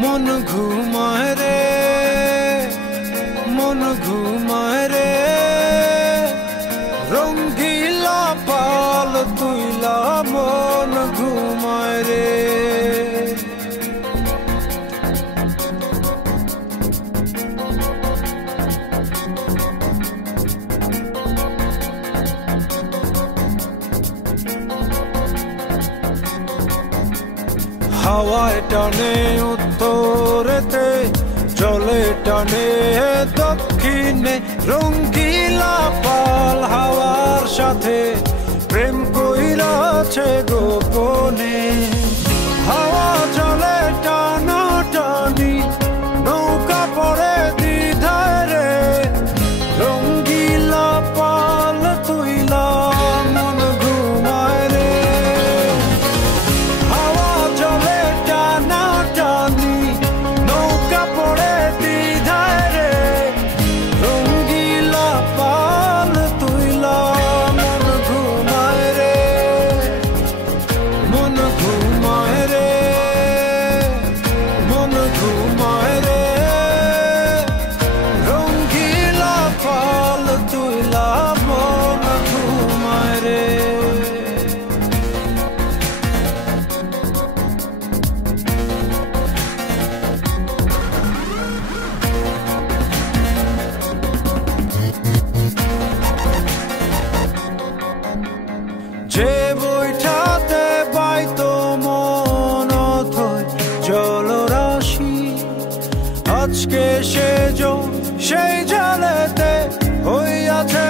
মন ঘুমায় রে, মন ঘুমায় রে, রঙ্গিলা পাল তুইলা মন ঘুমায় রে। হাওয়ায় টানে উত্তরেতে, জলে টানে দক্ষিণে, রঙ্গিলা পাল হাওয়ার সাথে প্রেম কইরাছে গোপনে। হাওয়া চলে টানা টানি, নৌকা পড়ে দ্বিধায় রে, রঙ্গিলা পাল তুইলা মন ঘুমায় রে। হাওয়া চলে টানা টানি, নৌকা পড়ে দ্বিধায় রে, রঙ্গিলা পাল তুইলা মন ঘুমায় রে, মন ঘুমায় রে, মন ঘুমায় রে, রঙ্গিলা পাল তুইলা মন ঘুমায় রে। যে বৈঠাতে বাইতো মন অথয় জলরাশি, আজকে সে সেই জলেতে হইয়াছে